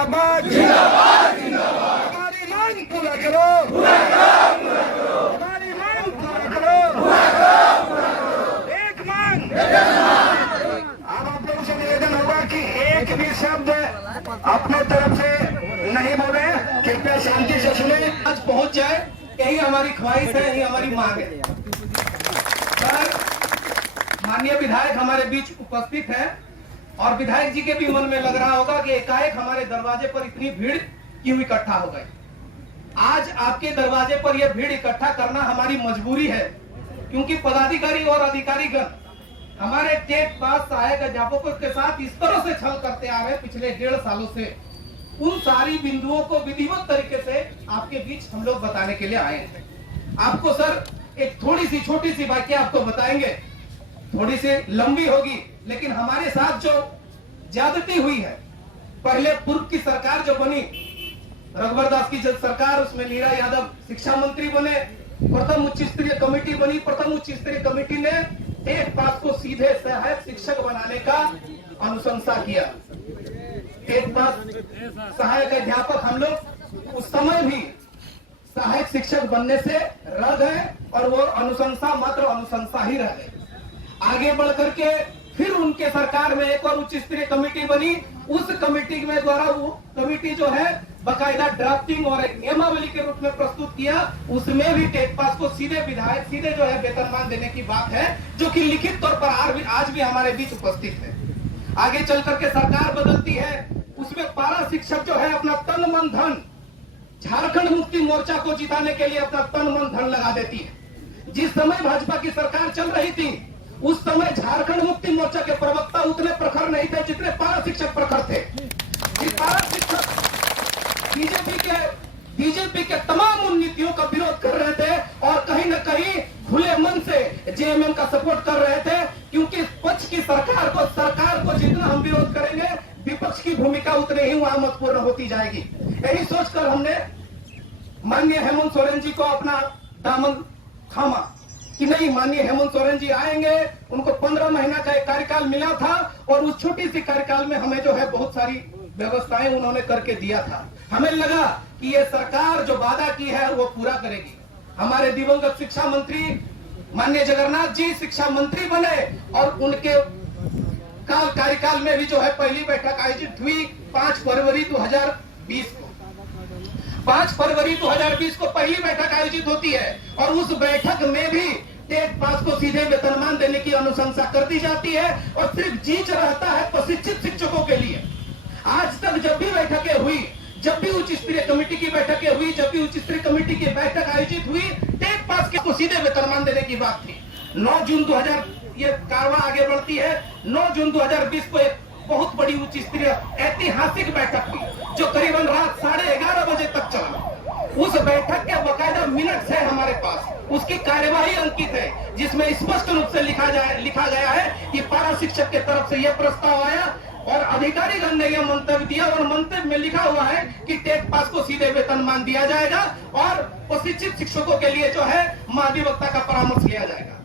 जिंदाबाद जिंदाबाद जिंदाबाद। हमारी मांग पूरा करो, हमारी मांग पूरा करो, एक मांग। अब आप लोगों से निवेदन होगा कि एक भी शब्द अपने तरफ से नहीं बोले, कृपया शांति से सुने। आज पहुंच जाए, यही हमारी ख्वाहिश है, यही हमारी मांग है। सर, माननीय विधायक हमारे बीच उपस्थित है और विधायक जी के भी मन में लग रहा होगा कि एकाएक हमारे दरवाजे पर इतनी भीड़ क्यों इकट्ठा हो गई। आज आपके दरवाजे पर यह भीड़ इकट्ठा करना हमारी मजबूरी है, क्योंकि पदाधिकारी और अधिकारीगण हमारे टेट पास सहायक अध्यापकों के साथ इस तरह से छल करते आ रहे पिछले 1.5 सालों से। उन सारी बिंदुओं को विधिवत तरीके से आपके बीच हम लोग बताने के लिए आए हैं। आपको सर एक थोड़ी सी छोटी सी वाकया आपको बताएंगे, थोड़ी सी लंबी होगी, लेकिन हमारे साथ जो ज्यादती हुई है, पहले पूर्व की सरकार जो बनी, रघुवर दास की जब सरकार, उसमें नीरा यादव शिक्षा मंत्री बने, प्रथम उच्च स्तरीय कमेटी बनी। प्रथम उच्च स्तरीय कमेटी ने टेट पास को सीधे सहायक शिक्षक बनाने का अनुशंसा किया। टेट पास सहायक अध्यापक हम लोग उस समय भी सहायक शिक्षक बनने से रह गए और वो अनुशंसा मात्र अनुशंसा ही रह गई। आगे बढ़ करके फिर उनके सरकार में एक और उच्च स्तरीय कमेटी बनी। उस कमेटी में द्वारा वो कमेटी जो है बकायदा ड्राफ्टिंग और एक नियमावली के रूप में प्रस्तुत किया। उसमें भी टेट पास को सीधे विधायक सीधे जो है वेतनमान देने की बात है, जो कि लिखित तौर पर आज भी हमारे बीच उपस्थित है। आगे चल करके सरकार बदलती है, उसमें पारा शिक्षक जो है अपना तन मन धन झारखंड मुक्ति मोर्चा को जिताने के लिए अपना तन मन धन लगा देती है। जिस समय भाजपा की सरकार चल रही थी, उस समय झारखंड मुक्ति मोर्चा के प्रवक्ता उतने प्रखर नहीं थे जितने पारा शिक्षक प्रखर थे। पारा शिक्षक बीजेपी के तमाम उन नीतियों का विरोध कर रहे थे और कहीं न कहीं खुले मन से जेएमएम का सपोर्ट कर रहे थे, क्योंकि पक्ष की सरकार को जितना हम विरोध करेंगे, विपक्ष की भूमिका उतने ही वहां महत्वपूर्ण होती जाएगी। यही सोचकर हमने माननीय हेमंत सोरेन जी को अपना दामन थामा कि नहीं, माननीय हेमंत सोरेन जी आएंगे। उनको 15 महीना का एक कार्यकाल मिला था और उस छोटी सी कार्यकाल में हमें जो है बहुत सारी व्यवस्थाएं उन्होंने करके दिया था। हमें लगा कि ये सरकार जो वादा की है वो पूरा करेगी। हमारे दिवंगत शिक्षा मंत्री माननीय जगन्नाथ जी शिक्षा मंत्री बने और उनके कार्यकाल में भी जो है पहली बैठक आयोजित हुई 5 फरवरी 2020 को। 5 फरवरी 2020 को पहली बैठक आयोजित होती है और उस बैठक में भी टेट पास को सीधे वेतनमान देने की अनुशंसा कर दी जाती है और सिर्फ जीच रहता है प्रशिक्षित शिक्षकों के लिए। आज तक जब भी बैठकें हुई, जब भी उच्च स्तरीय कमेटी की बैठकें हुई, जब भी उच्च स्तरीय कमेटी की बैठक आयोजित हुई, टेट पास को सीधे वेतनमान देने की बात थी। 9 जून 2000 ये कार्रवाई आगे बढ़ती है। 9 जून 2020 को एक बहुत बड़ी उच्च स्तरीय ऐतिहासिक बैठक हुई, जो करीबन रात 11:30 बजे तक चला। उस बैठक के बकायदा मिनट्स है हमारे पास, उसकी कार्यवाही अंकित है, जिसमें स्पष्ट रूप से लिखा गया है कि पारा शिक्षक के तरफ से यह प्रस्ताव आया और अधिकारीगण ने यह मंतव्य दिया और मंतव्य में लिखा हुआ है कि टेट पास को सीधे वेतनमान दिया जाएगा और प्रशिक्षित शिक्षकों के लिए जो है महाधिवक्ता का परामर्श लिया जाएगा।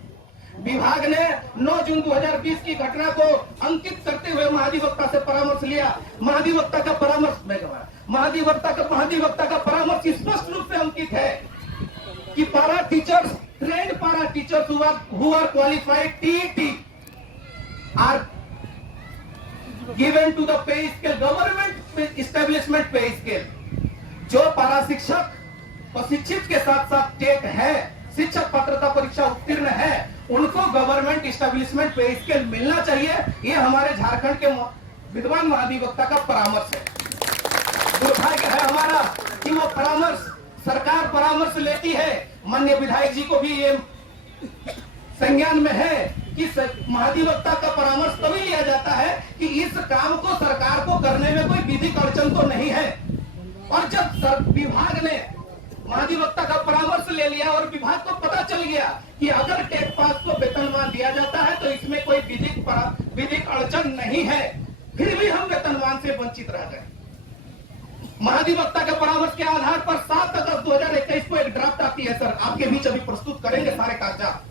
विभाग ने 9 जून 2020 की घटना को अंकित करते हुए महाधिवक्ता से परामर्श लिया। महाधिवक्ता का परामर्श स्पष्ट रूप से अंकित है कि पारा टीचर्स, ट्रेंड पारा teachers who are qualified TET are given to the pay scale, government establishment pay scale। जो पारा शिक्षक प्रशिक्षित के साथ साथ टेट है, शिक्षक पात्रता परीक्षा उत्तीर्ण है, उनको गवर्नमेंट इस्टेब्लिशमेंट पे स्केल मिलना चाहिए। ये हमारे झारखंड के विद्वान महाधिवक्ता का परामर्श है। दुर्भाग्य है हमारा कि वो परामर्श, सरकार परामर्श लेती है। माननीय विधायक जी को भी ये संज्ञान में है कि महाधिवक्ता का परामर्श तभी लिया जाता है कि इस काम को सरकार को करने में कोई विधिक अड़चन तो नहीं है। और जब विभाग ने महाधिवक्ता का परामर्श ले लिया और विभाग को पता चल गया कि अगर टेट पास को वेतनमान दिया जाता है तो इसमें कोई विधिक अड़चन नहीं है, फिर भी हम वेतनमान से वंचित रह गए। महाधिवक्ता के परामर्श के आधार पर 7 अगस्त 2021 को एक ड्राफ्ट आती है। सर, आपके बीच अभी प्रस्तुत करेंगे सारे कागजात।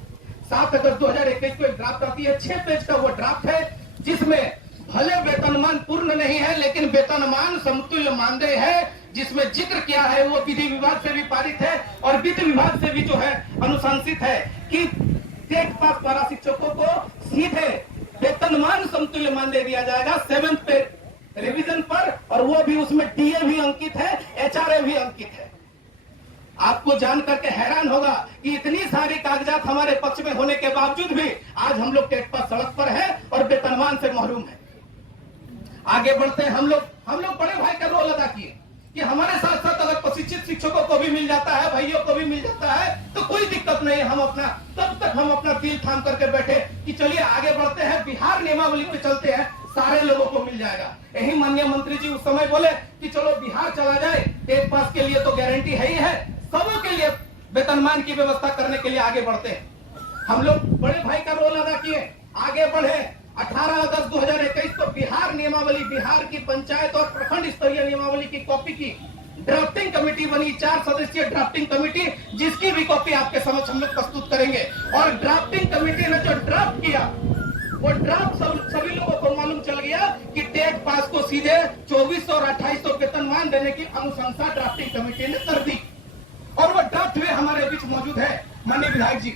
7 अगस्त 2021 को एक ड्राफ्ट आती है, 6 पेज का वो ड्राफ्ट है, जिसमें भले वेतनमान पूर्ण नहीं नहीं है, लेकिन वेतनमान समतुल्य मानदेय है जिसमें जिक्र किया है वो विधि विभाग से भी पारित है और वित्त विभाग से भी जो है अनुशंसित है कि टेट पास पारा शिक्षकों को सीधे वेतनमान समतुल्य मानदेय दिया जाएगा 7th पे रिवीजन पर, और वो भी उसमें डीए भी अंकित है, एचआरए भी अंकित है। आपको जान करके हैरान होगा कि इतनी सारी कागजात हमारे पक्ष में होने के बावजूद भी आज हम लोग टेट पास सड़क पर है और वेतनमान से महरूम है। आगे बढ़ते हैं। हम लोग बड़े भाई का रोल अदा किए कि हमारे साथ साथ अगर प्रशिक्षित शिक्षकों को भी मिल जाता है, भाइयों को भी मिल जाता है तो कोई दिक्कत नहीं है। तब तक हम अपना दिल थाम करके बैठे कि चलिए आगे बढ़ते हैं, बिहार नियमावली पे चलते हैं, सारे लोगों को मिल जाएगा। यही माननीय मंत्री जी उस समय बोले कि चलो बिहार चला जाए, टेट पास के लिए तो गारंटी है ही है, सबों के लिए वेतनमान की व्यवस्था करने के लिए आगे बढ़ते हैं। हम लोग बड़े भाई का रोल अदा किए, आगे बढ़े। 18 अगस्त 2021 को बिहार नियमावली, बिहार की पंचायत और प्रखंड स्तरीय नियमावली की कॉपी की ड्राफ्टिंग कमेटी बनी, 4 सदस्यीय ड्राफ्टिंग कमेटी, जिसकी भी कॉपी आपके समक्ष हम लोग प्रस्तुत करेंगे। और ड्राफ्टिंग कमेटी ने जो ड्राफ्ट किया वो ड्राफ्ट सभी लोगों को मालूम चल गया कि टेट पास को सीधे 2400 और 2800 वेतनमान देने की अनुशंसा ड्राफ्टिंग कमेटी ने कर दी और वो ड्राफ्ट में हमारे बीच मौजूद है। माननीय विधायक जी,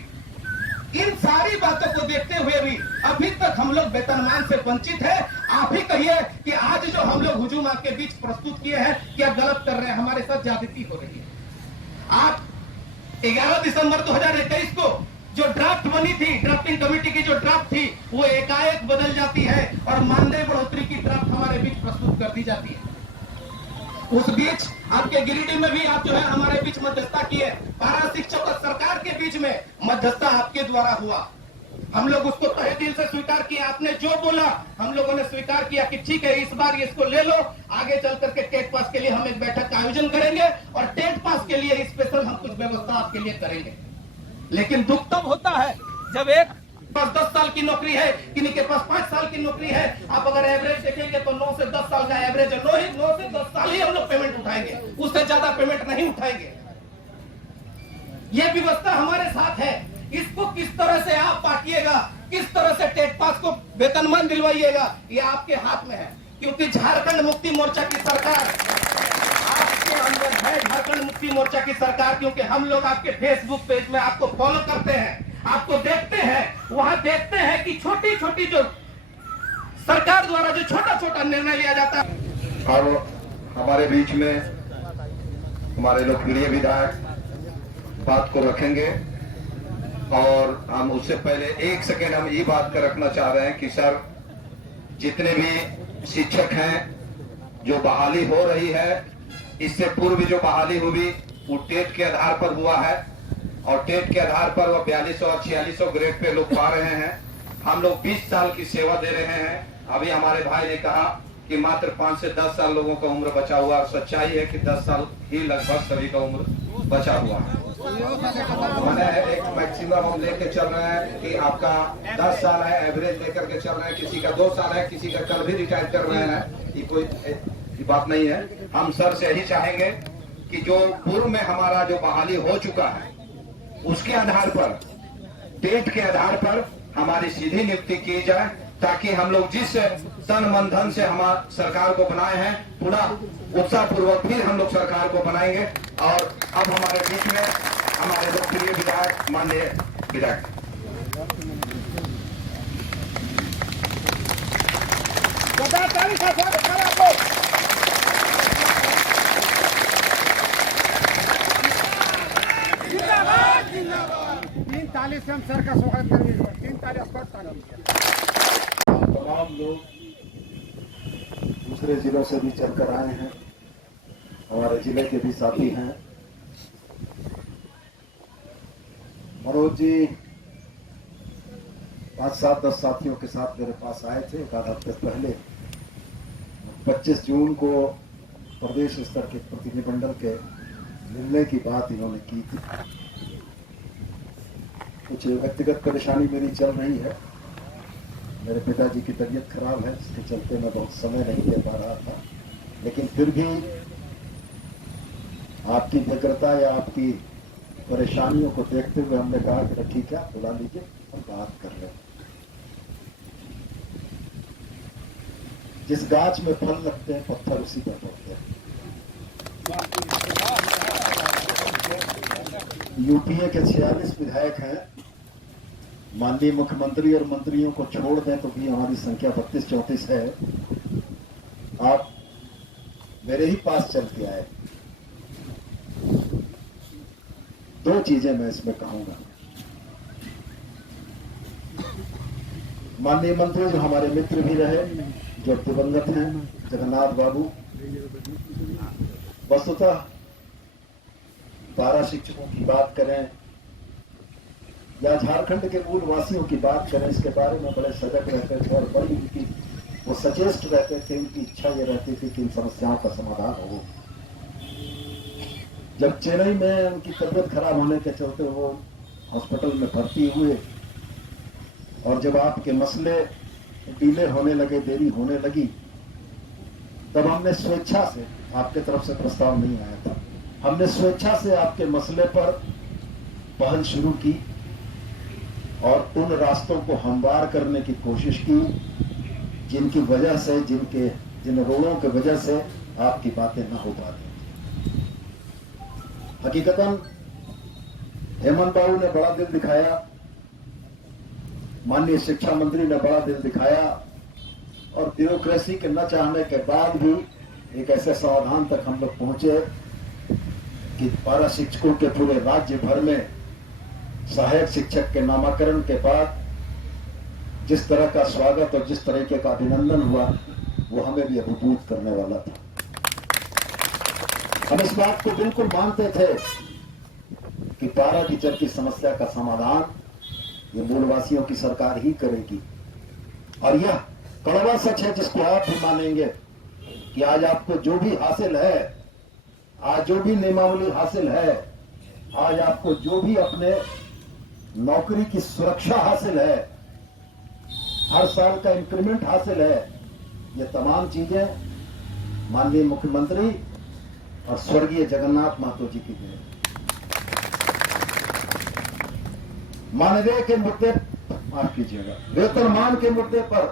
इन सारी बातों को देखते हुए भी अभी तक हम लोग वेतनमान से वंचित है। आप ही कहिए कि आज जो हम लोग हुजूम आपके बीच प्रस्तुत किए हैं क्या गलत कर रहे हैं, हमारे साथ ज्यादती हो रही है। आप 11 दिसंबर 2021 को जो ड्राफ्ट बनी थी, ड्राफ्टिंग कमेटी की जो ड्राफ्ट थी, वो एकाएक बदल जाती है और मानदेय बढ़ोतरी की ड्राफ्ट हमारे बीच प्रस्तुत कर दी जाती है। उस बीच आपके गिरिडीह में भी आप जो है हमारे बीच मध्यस्थता किए, पारा शिक्षक और सरकार के बीच में मध्यस्थता आपके द्वारा हुआ। हम लोग उसको तहे दिल से स्वीकार किया। आपने जो बोला हम लोगों ने स्वीकार किया कि ठीक है, इस बार इसको ले लो, आगे चल करके टेट पास के लिए हम एक बैठक का आयोजन करेंगे और टेट पास के लिए स्पेशल हम कुछ व्यवस्था आपके लिए करेंगे। लेकिन दुख तब होता है जब एक पास 10 साल की नौकरी है, किन्हीं के पास 5 साल की नौकरी है। आप अगर एवरेज देखेंगे तो 9 से 10 साल का एवरेज है। 9 से 10 साल ही हम लोग पेमेंट उठाएंगे, उससे ज्यादा पेमेंट नहीं उठाएंगे। ये व्यवस्था हमारे साथ है। इसको किस तरह से आप बांटिएगा, किस तरह से टेट पास को वेतनमान दिलवाइएगा, ये आपके हाथ में है। क्योंकि झारखंड मुक्ति मोर्चा की सरकार आपके अंदर है, झारखंड मुक्ति मोर्चा की सरकार। क्योंकि हम लोग आपके फेसबुक पेज में आपको फॉलो करते हैं, आपको देखते हैं, वहां देखते हैं कि छोटी छोटी जो सरकार द्वारा जो छोटा छोटा निर्णय लिया जाता है। और हमारे बीच में हमारे लोकप्रिय विधायक बात को रखेंगे और हम उससे पहले 1 सेकेंड हम ये बात कर रखना चाह रहे हैं कि सर, जितने भी शिक्षक हैं जो बहाली हो रही है, इससे पूर्व जो बहाली हुई वो टेट के आधार पर हुआ है और टेट के आधार पर वो 4200 और 4600 ग्रेड पे लोग पा रहे हैं। हम लोग 20 साल की सेवा दे रहे हैं। अभी हमारे भाई ने कहा कि मात्र 5 से 10 साल लोगों का उम्र बचा हुआ। सच्चाई है कि 10 साल ही लगभग सभी का उम्र बचा हुआ है। मैंने एक मैक्सिमम हम लेके चल रहे हैं कि आपका 10 साल है, एवरेज लेकर के चल रहे हैं। किसी का 2 साल है, किसी का कल भी रिटायर कर रहे हैं। ये कोई बात नहीं है। हम सर से यही चाहेंगे कि जो पूर्व में हमारा जो बहाली हो चुका है उसके आधार पर, टेट के आधार पर हमारी सीधी नियुक्ति की जाए, ताकि हम लोग जिस तन मन धन से हमारे सरकार को बनाए हैं पूरा उत्साह पूर्वक फिर हम लोग सरकार को बनाएंगे। और अब हमारे बीच में हमारे लोकप्रिय विधायक माननीय विधायक से हम सर का स्वागत करेंगे। 3 तारीख पर तमाम लोग दूसरे जिलों से भी चलकर आए हैं, हमारे जिले के भी साथी हैं। मनोज जी 5, 7, 10 साथियों के साथ मेरे पास आए थे एक आध हफ्ते पहले। 25 जून को प्रदेश स्तर के प्रतिनिधिमंडल के मिलने की बात इन्होंने की थी। कुछ व्यक्तिगत परेशानी मेरी चल रही है। मेरे पिताजी की तबीयत खराब है, इसके चलते मैं बहुत समय नहीं दे पा रहा था। लेकिन फिर भी आपकी व्यग्रता या आपकी परेशानियों को देखते हुए हमने कहा कि ठीक है, बुला लीजिए और बात कर लें। जिस गाछ में फल लगते हैं पत्थर उसी पर पड़ते हैं। यूपीए के 46 विधायक हैं। माननीय मुख्यमंत्री और मंत्रियों को छोड़ दें तो भी हमारी संख्या 32-34 है। आप मेरे ही पास चल के आए। दो चीजें मैं इसमें कहूंगा। माननीय मंत्री जो हमारे मित्र भी रहे, जो दिवंगत हैं, जगन्नाथ बाबू, वस्तुतः पारा शिक्षकों की बात करें या झारखंड के मूल वासियों की बात करें, इसके बारे में बड़े सजग रहते थे और बड़ी उनकी वो सचेष्ट रहते थे। उनकी इच्छा ये रहती थी कि इन समस्याओं का समाधान हो। जब चेन्नई में उनकी तबीयत खराब होने के चलते वो हॉस्पिटल में भर्ती हुए और जब आपके मसले डिले होने लगे, देरी होने लगी, तब हमने स्वेच्छा से, आपके तरफ से प्रस्ताव नहीं आया था, हमने स्वेच्छा से आपके मसले पर पहल शुरू की और उन रास्तों को हमवार करने की कोशिश की जिनकी वजह से, जिन रोड़ों की वजह से आपकी बातें न हो पा रही। हकीकतन हेमंत बाबू ने बड़ा दिल दिखाया, माननीय शिक्षा मंत्री ने बड़ा दिल दिखाया और ब्यूरोक्रेसी के न चाहने के बाद भी एक ऐसे समाधान तक हम लोग पहुंचे कि पारा शिक्षकों के पूरे राज्य भर में सहायक शिक्षक के नामाकरण के बाद जिस तरह का स्वागत और जिस तरीके का अभिनंदन हुआ वो हमें भी अभिभूत करने वाला था। हम इस बात को बिल्कुल मानते थे कि पारा टीचर की समस्या का समाधान ये मूलवासियों की सरकार ही करेगी और यह कड़वा सच है जिसको आप भी मानेंगे कि आज आपको जो भी हासिल है, आज जो भी नियमावली हासिल है, आज आपको जो भी अपने नौकरी की सुरक्षा हासिल है, हर साल का इंक्रीमेंट हासिल है, ये तमाम चीजें माननीय मुख्यमंत्री और स्वर्गीय जगन्नाथ महतो जी की देन। मानदेय के मुद्दे, माफ कीजिएगा, वेतनमान के मुद्दे पर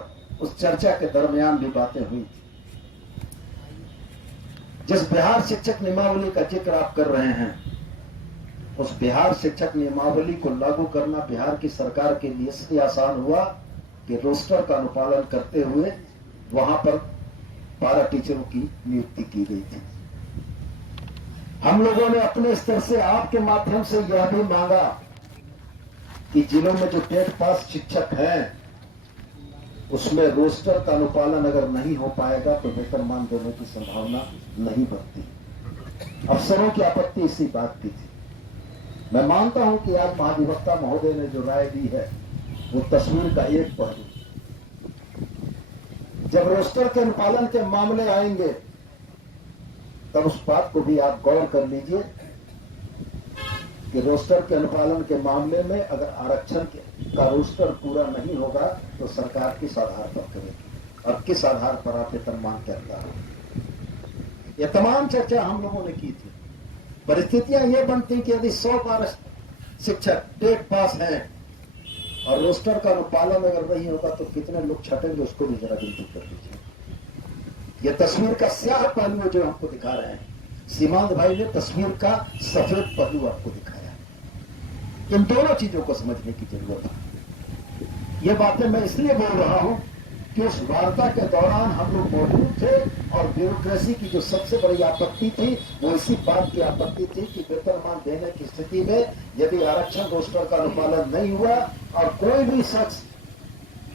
उस चर्चा के दरमियान भी बातें हुई थी। जिस बिहार शिक्षक नियमावली का जिक्र आप कर रहे हैं, उस बिहार शिक्षक नियमावली को लागू करना बिहार की सरकार के लिए इसलिए आसान हुआ कि रोस्टर का अनुपालन करते हुए वहां पर पारा टीचरों की नियुक्ति की गई थी। हम लोगों ने अपने स्तर से आपके माध्यम से यह भी मांगा कि जिलों में जो टेट पास शिक्षक हैं उसमें रोस्टर का अनुपालन अगर नहीं हो पाएगा तो वेतनमान देने की संभावना नहीं बनती। अफसरों की आपत्ति इसी बात की थी। मैं मानता हूं कि आज महाधिवक्ता महोदय ने जो राय दी है वो तस्वीर का एक पहलू। जब रोस्टर के अनुपालन के मामले आएंगे तब उस बात को भी आप गौर कर लीजिए कि रोस्टर के अनुपालन के मामले में अगर आरक्षण का रोस्टर पूरा नहीं होगा तो सरकार किस आधार पर करेगी और किस आधार पर आप वेतनमान करता है। यह तमाम चर्चा हम लोगों ने की थी। परिस्थितियां ये बनती कि यदि 100 पारा शिक्षक टेट पास हैं और रोस्टर का अनुपालन अगर नहीं होगा तो कितने लोग छटेंगे उसको भी जरा गिनती कर लीजिए। यह तस्वीर का स्याह पहलू जो हमको दिखा रहे हैं, सीमांत भाई ने तस्वीर का सफेद पहलू आपको दिखाया। इन दोनों चीजों को समझने की जरूरत है। ये बातें मैं इसलिए बोल रहा हूं कि उस वार्ता के दौरान हम लोग मौजूद थे और ब्यूरोक्रेसी की जो सबसे बड़ी आपत्ति थी वो इसी बात की आपत्ति थी कि वेतनमान देने की स्थिति में यदि आरक्षण रोस्टर का अनुपालन नहीं हुआ और कोई भी शख्स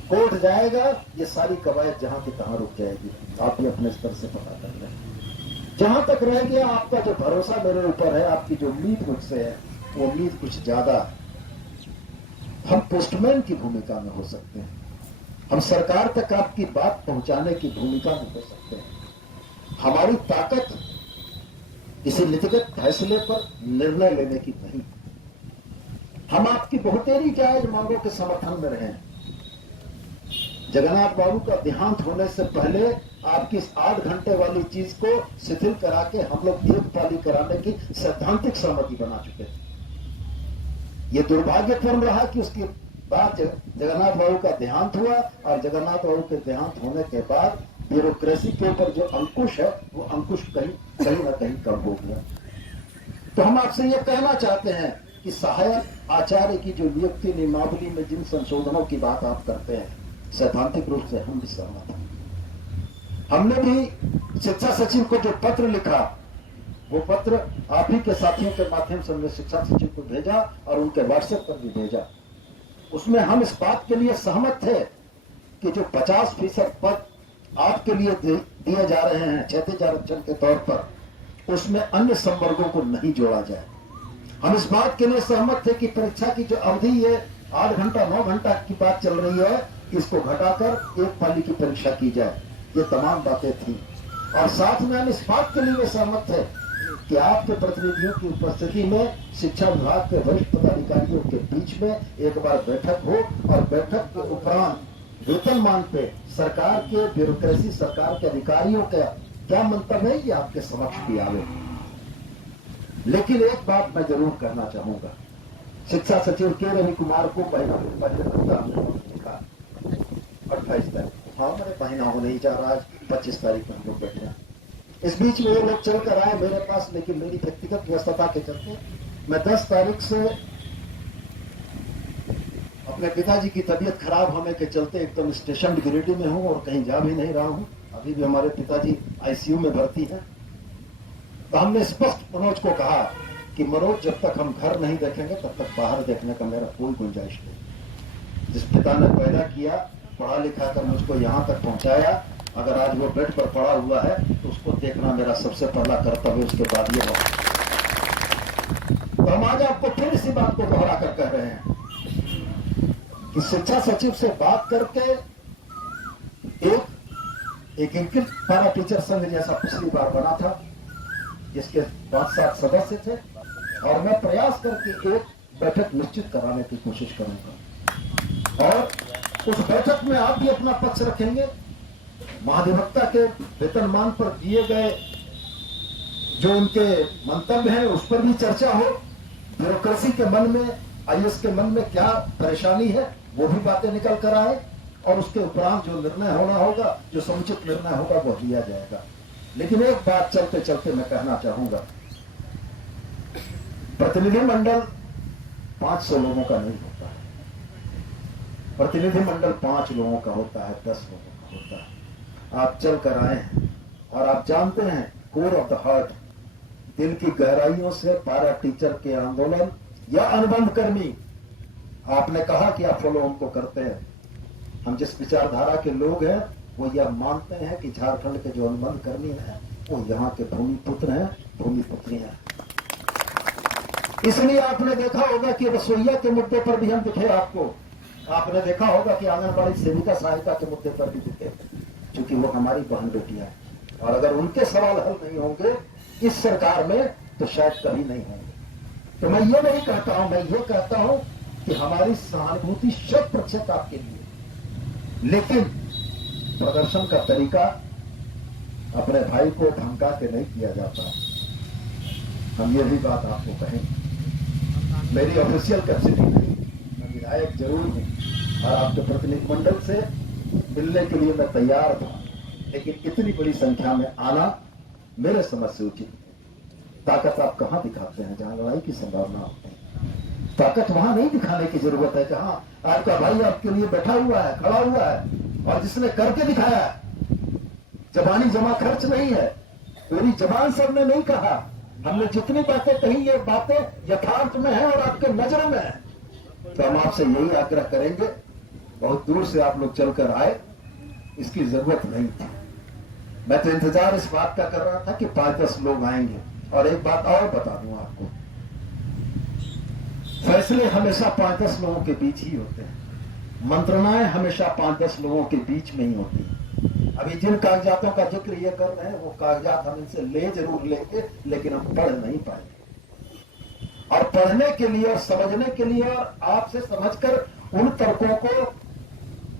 कोर्ट जाएगा, ये सारी कवायद जहां की तहां रुक जाएगी। आप भी अपने स्तर से पता कर रहे हैं। जहां तक रह गया आपका जो भरोसा मेरे ऊपर है, आपकी जो उम्मीद मुझसे है, वो उम्मीद कुछ ज्यादा है। हम पोस्टमैन की भूमिका में हो सकते हैं, हम सरकार तक आपकी बात पहुंचाने की भूमिका में हो सकते हैं। हमारी ताकत किसी नीतिगत फैसले पर निर्णय लेने की नहीं। हम आपकी बहुतेरी जायज मांगों के समर्थन में रहे। जगन्नाथ बाबू का देहांत होने से पहले आपकी इस 8 घंटे वाली चीज को शिथिल करा के हम लोग एक पाली कराने की सैद्धांतिक सहमति बना चुके थे। ये दुर्भाग्यपूर्ण रहा कि उसके बाद जगन्नाथ बाबू का देहांत हुआ और जगन्नाथ बाबू के देहांत होने के बाद ब्यूरोक्रेसी के ऊपर जो अंकुश है वो अंकुश कहीं ना कहीं कम हो गया। तो हम आपसे ये कहना चाहते हैं कि सहायक आचार्य की जो नियुक्ति नियमावली में जिन संशोधनों की बात आप करते हैं, सैद्धांतिक रूप से हम भी सहमत हैं। हमने भी शिक्षा सचिव को जो पत्र लिखा, वो पत्र आप ही के साथियों के माध्यम से हमने शिक्षा सचिव को भेजा और उनके व्हाट्सएप पर भी भेजा। उसमें हम इस बात के लिए सहमत थे कि जो 50% पद आपके लिए दिए जा रहे हैं क्षैतिज आरक्षण के तौर पर, उसमें अन्य संवर्गों को नहीं जोड़ा जाए। हम इस बात के लिए सहमत थे कि परीक्षा की जो अवधि है 8 घंटा 9 घंटा की बात चल रही है, इसको घटाकर एक पाली की परीक्षा की जाए। ये तमाम बातें थी। और साथ में हम इस बात के लिए सहमत थे कि आपके प्रतिनिधियों की उपस्थिति में शिक्षा विभाग के वरिष्ठ पदाधिकारियों के बीच में एक बार बैठक हो और बैठक के उपरांत वेतनमान पे सरकार के ब्यूरोक्रेसी, सरकार के अधिकारियों का क्या मंतव्य है, ये आपके समक्ष भी आवे। लेकिन एक बात मैं जरूर कहना चाहूंगा, शिक्षा सचिव के रवि कुमार को पहले लिखा 28 तारीख, हाँ मेरे महीना हो नहीं जा रहा, आज 25 तारीख में हम लोग बैठे हैं। इस बीच में ये लोग चल कर आए मेरे पास, लेकिन मेरी व्यक्तिगत व्यस्तता के चलते मैं 10 तारीख से अपने पिताजी की तबीयत खराब होने के चलते एकदम स्टेशन गिरिडीह में हूं और कहीं जा भी नहीं रहा हूं। अभी भी हमारे पिताजी आईसीयू में भर्ती हैं। तो हमने स्पष्ट मनोज को कहा कि मनोज, जब तक हम घर नहीं देखेंगे तब तक बाहर देखने का मेरा कोई गुंजाइश नहीं। जिस पिता ने पैदा किया, पढ़ा लिखा कर मुझको यहाँ तक पहुंचाया, अगर आज वो बेड पर पड़ा हुआ है तो उसको देखना मेरा सबसे पहला कर्तव्य। उसके बाद ये होगा। तो हम आज आपको फिर इसी बात को दोहरा कर कह रहे हैं कि शिक्षा सचिव से बात करके एक एकीकृत पारा टीचर संघ जैसा पिछली बार बना था, जिसके 5-7 सदस्य थे, और मैं प्रयास करके एक बैठक निश्चित कराने की कोशिश करूंगा। और उस बैठक में आप भी अपना पक्ष रखेंगे। महाधिवक्ता के वेतनमान पर दिए गए जो उनके मंतव्य हैं उस पर भी चर्चा हो। ब्यूरोक्रेसी के मन में, आईएएस के मन में क्या परेशानी है, वो भी बातें निकल कर आए, और उसके उपरांत जो निर्णय होना होगा, जो समुचित निर्णय होगा, वो लिया जाएगा। लेकिन एक बात चलते चलते मैं कहना चाहूंगा, प्रतिनिधिमंडल 500 लोगों का नहीं होता है। प्रतिनिधिमंडल 5 लोगों का होता है, 10 लोगों का होता है। आप चल कर आए हैं और आप जानते हैं, कोर ऑफ द हार्ट, दिल की गहराइयों से पारा टीचर के आंदोलन या अनुबंध कर्मी, आपने कहा कि आप फॉलो उनको करते हैं। हम जिस विचारधारा के लोग हैं वो यह मानते हैं कि झारखंड के जो अनुबंध कर्मी हैं वो यहाँ के भूमि पुत्र हैं, भूमि पुत्री हैं। इसलिए आपने देखा होगा कि रसोईया के मुद्दे पर भी हम दिखे आपको। आपने देखा होगा कि आंगनबाड़ी सेविका सहायता के मुद्दे पर भी दिखे, क्योंकि वो हमारी बहन बेटियां हैं। और अगर उनके सवाल हल नहीं होंगे इस सरकार में तो शायद कभी नहीं होंगे। तो मैं ये नहीं कहता हूं, मैं ये कहता हूं कि हमारी सहानुभूति 100% आपके लिए, लेकिन प्रदर्शन का तरीका अपने भाई को धमका के नहीं किया जाता। हम ये भी बात आपको कहें, मेरी ऑफिशियल कैपेसिटी नहीं, मैं विधायक जरूर हूं और आपके प्रतिनिधिमंडल से मिलने के लिए मैं तैयार था, लेकिन इतनी बड़ी संख्या में आना मेरे समझ से उचित नहीं। ताकत आप कहां दिखाते हैं जहां लड़ाई की संभावना होती है। ताकत वहां नहीं दिखाने की जरूरत है जहां आपका भाई आपके लिए बैठा हुआ है, खड़ा हुआ है, और जिसने करके दिखाया है। जबानी जमा खर्च नहीं है, पूरी जबान सबने नहीं कहा। हमने जितनी बातें कही ये बातें यथार्थ में है और आपके नजर में है। तो हम आपसे यही आग्रह करेंगे, बहुत दूर से आप लोग चलकर आए, इसकी जरूरत नहीं थी। मैं तो इंतजार इस बात का कर रहा था कि 5-10 लोग आएंगे। और एक बात और बता दूं आपको, फैसले हमेशा 5-10 लोगों के बीच ही होते हैं, मंत्रणाएं हमेशा 5-10 लोगों के बीच में ही होती हैं। अभी जिन कागजातों का जिक्र ये कर रहे हैं वो कागजात हम इनसे ले जरूर लेंगे, लेकिन हम पढ़ नहीं पाएंगे। और पढ़ने के लिए और समझने के लिए और आपसे समझकर उन तर्कों को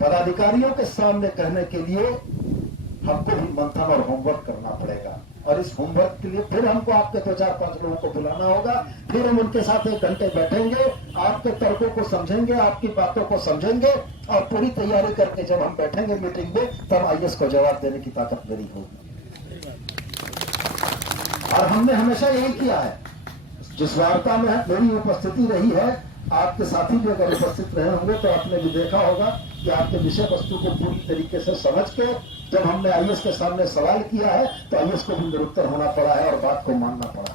पदाधिकारियों के सामने कहने के लिए हमको भी मंथन और होमवर्क करना पड़ेगा। और इस होमवर्क के लिए फिर हमको आपके 2-4-5 लोगों को बुलाना होगा, फिर हम उनके साथ 1 घंटे बैठेंगे, आपके तर्कों को समझेंगे, आपकी बातों को समझेंगे, और पूरी तैयारी करके जब हम बैठेंगे मीटिंग में, तब आईएएस को जवाब देने की ताकत मेरी होगी। और हमने हमेशा यही किया है। जिस वार्ता में मेरी उपस्थिति रही है, आपके साथी भी अगर उपस्थित रहे होंगे तो आपने भी देखा होगा कि आपके विषय वस्तु को पूरी तरीके से समझ के जब हमने आईएएस के सामने सवाल किया है, तो आईएएस को भी निरुत्तर होना पड़ा है और बात को मानना पड़ा।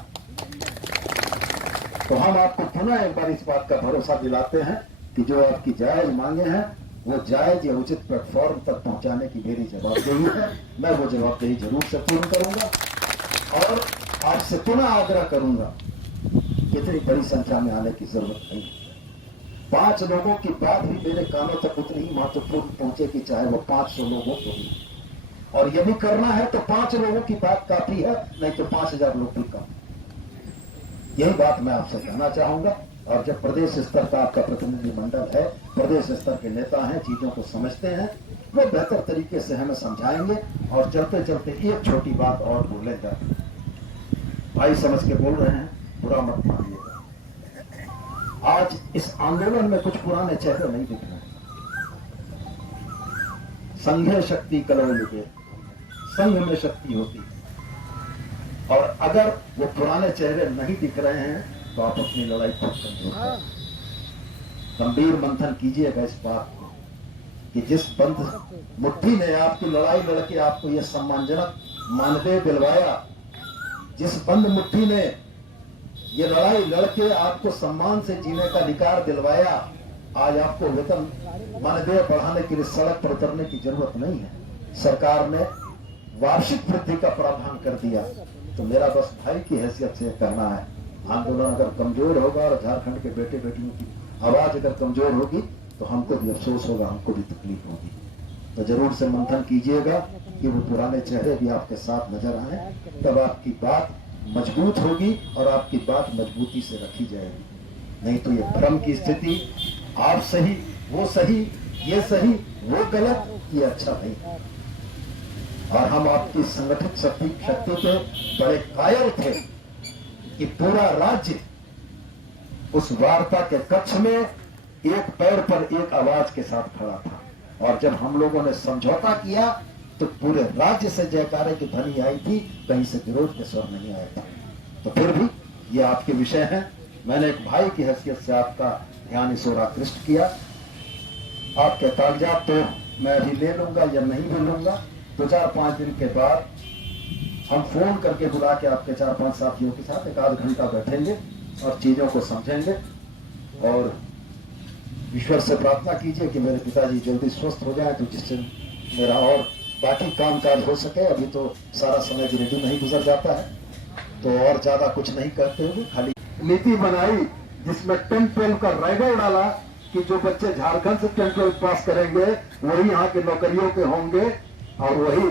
तो हम आपको पुनः एक बार इस बात का भरोसा दिलाते हैं कि जो आपकी जायज मांगे हैं, वो जायज या उचित प्लेटफॉर्म तक पहुंचाने की मेरी जवाबदेही है। मैं वो जवाबदेही जरूर से पूर्ण करूंगा, और आपसे पुनः आग्रह करूंगा, इतनी बड़ी संख्या में आने की जरूरत नहीं। 5 लोगों की बात भी मेरे कानों तक उतनी ही महत्वपूर्ण पहुंचेगी, चाहे वो 500 लोगों को भी। और यदि करना है तो 5 लोगों की बात काफी है, नहीं तो 5000 लोग भी कम। यही बात मैं आपसे कहना चाहूंगा। और जब प्रदेश स्तर का आपका प्रतिनिधिमंडल है, प्रदेश स्तर के नेता हैं, चीजों को समझते हैं, वो बेहतर तरीके से हमें समझाएंगे। और चलते चलते एक छोटी बात और बोलेगा, भाई समझ के बोल रहे हैं, बुरा मत मानिएगा। आज इस आंदोलन में कुछ पुराने चेहरे नहीं दिख रहे। संघे शक्ति कलौ युगे, संघ में शक्ति होती। और अगर वो पुराने चेहरे नहीं दिख रहे हैं, तो आप अपनी लड़ाई खुद कमजोर करें। गंभीर मंथन कीजिएगा इस बात को कि जिस बंद मुट्ठी ने आपकी लड़ाई लड़के आपको यह सम्मानजनक मानदेय दिलवाया, जिस बंद मुट्ठी ने ये लड़ाई लड़के आपको सम्मान से जीने का अधिकार दिलवाया, आज आपको वेतन मानदेय बढ़ाने के लिए सड़क पर उतरने की जरूरत नहीं है। सरकार ने वार्षिक वृद्धि का प्रावधान कर दिया। तो मेरा बस भाई की हैसियत से कहना है, आंदोलन अगर कमजोर होगा और झारखंड के बेटे बेटियों की आवाज अगर कमजोर होगी, तो हमको भी अफसोस होगा, हमको भी तकलीफ होगी। तो जरूर से मंथन कीजिएगा कि वो पुराने चेहरे भी आपके साथ नजर आए, तब आपकी बात मजबूत होगी और आपकी बात मजबूती से रखी जाएगी। नहीं तो ये भ्रम की स्थिति, आप सही, वो सही, ये सही, वो गलत, ये अच्छा नहीं। और हम आपकी संगठित शक्ति के बड़े कायल थे कि पूरा राज्य उस वार्ता के कक्ष में एक पैर पर एक आवाज के साथ खड़ा था। और जब हम लोगों ने समझौता किया, तो पूरे राज्य से जयकारे की ध्वनि आई थी, कहीं से विरोध के स्वर नहीं आए थे। तो फिर भी ये आपके विषय हैं। मैंने एक भाई की हैसियत से आपका ध्यान इस ओर आकृष्ट किया। आपके कागजात तो मैं अभी ले लूंगा या नहीं भी लूंगा। 2-4-5 दिन के बाद हम फोन करके बुला के आपके 4-5 साथियों के साथ 1 आध घंटा बैठेंगे और चीजों को समझेंगे। और ईश्वर से प्रार्थना कीजिए कि मेरे पिताजी जल्दी स्वस्थ हो जाए, तो जिससे मेरा और बाकी काम काज हो सके। अभी तो सारा समय गिरिडीह में ही गुजर जाता है, तो और ज्यादा कुछ नहीं करते हुए खाली नीति बनाई जिसमें 10-12 का राइडर डाला कि जो बच्चे झारखंड से 10-12 पास करेंगे वही यहाँ के नौकरियों के होंगे। और वही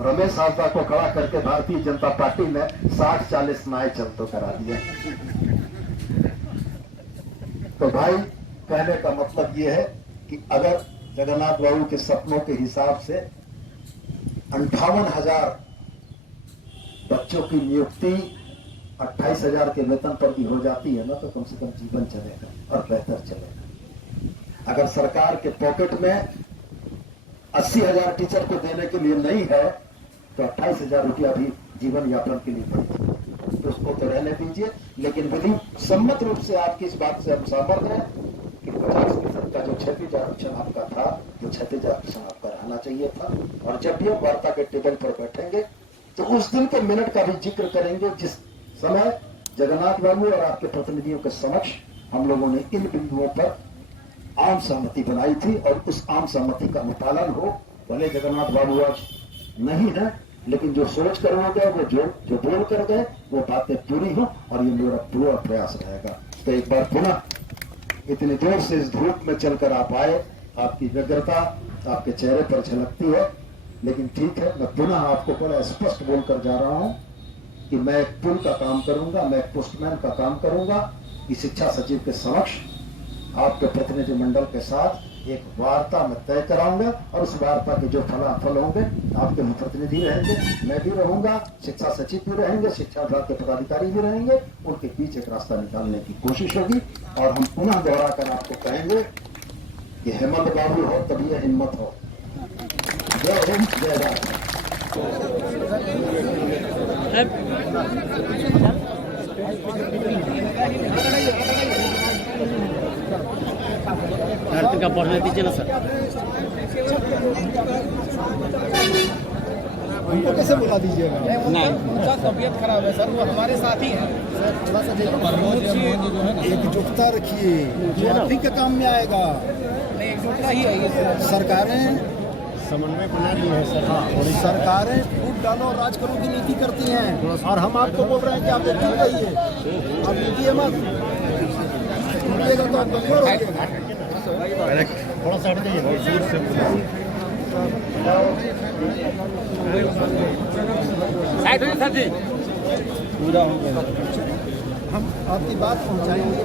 रमेश हाजदा को खड़ा करके भारतीय जनता पार्टी ने 60-40 नाए चलतो करा दिए। तो भाई कहने का मतलब ये है कि अगर जगन्नाथ बाबू के सपनों के हिसाब से 58,000 बच्चों की नियुक्ति 28,000 के वेतन पर भी हो जाती है ना, तो कम से कम जीवन चलेगा और बेहतर चलेगा। अगर सरकार के पॉकेट में 80,000 टीचर को देने के लिए नहीं है, तो 28,000 रुपया भी जीवन यापन के लिए बढ़ेगा। तो उसको तो रहने दीजिए, लेकिन विधि सम्मत रूप से आपकी इस बात से हम सहमत हैं कि 50% का जो क्षैतिज आरक्षण आपका था, वो क्षैतिज आरक्षण आपका रहना चाहिए था। और जब भी हम वार्ता के टेबल पर बैठेंगे, तो उस दिन के मिनट का भी जिक्र करेंगे जिस समय जगन्नाथ बाबू और आपके प्रतिनिधियों के समक्ष हम लोगों ने इन बिंदुओं पर आम सहमति बनाई थी, और उस आम सहमति का अनुपालन हो। भले जगन्नाथ बाबू आज नहीं है, लेकिन जो सोच कर हो गए, वो जो बोल कर गए, वो बातें पूरी हो, और ये मेरा पूरा प्रयास रहेगा। तो एक बार पुनः इतनी देर से इस धूप में चलकर आप आए, आपकी व्यग्रता आपके चेहरे पर झलकती है, लेकिन ठीक है, मैं पुनः आपको बड़ा स्पष्ट बोलकर जा रहा हूं कि मैं एक पुल का काम करूंगा, मैं एक पोस्टमैन का काम करूंगा। इस शिक्षा सचिव के समक्ष आपके प्रतिनिधिमंडल के साथ एक वार्ता मैं तय कराऊंगा और उस वार्ता के जो फलाफल होंगे आपके प्रतिनिधि रहेंगे, मैं भी रहूंगा, शिक्षा सचिव भी रहेंगे, शिक्षा विभाग के पदाधिकारी भी रहेंगे, उनके बीच एक रास्ता निकालने की कोशिश होगी। और हम पुनः दोहरा कर आपको कहेंगे कि हेमंत बाबू हो तभी यह हिम्मत हो। जय हिंद, जय भारत। का पढ़ने दीजिए ना सर। उनको कैसे बुला दीजिएगा? नहीं उनका तबीयत खराब है सर, वो हमारे साथ ही है। थोड़ा सा एकजुटता रखिए, जो आप ही के काम में आएगा। नहीं, एकजुटता ही है ये। सरकारें समन्वय बना लिए है सर। और सरकारें फूट डालो राज करो की नीति करती हैं, और हम आपको बोल रहे हैं कि आप एकजुट रहिए, आप नीति मत टूटेगा तो आप कमजोर हो जाएगा। थोड़ा सा हट जाइए, जोर से पूरा हो गया। हम आपकी बात पहुंचाएंगे।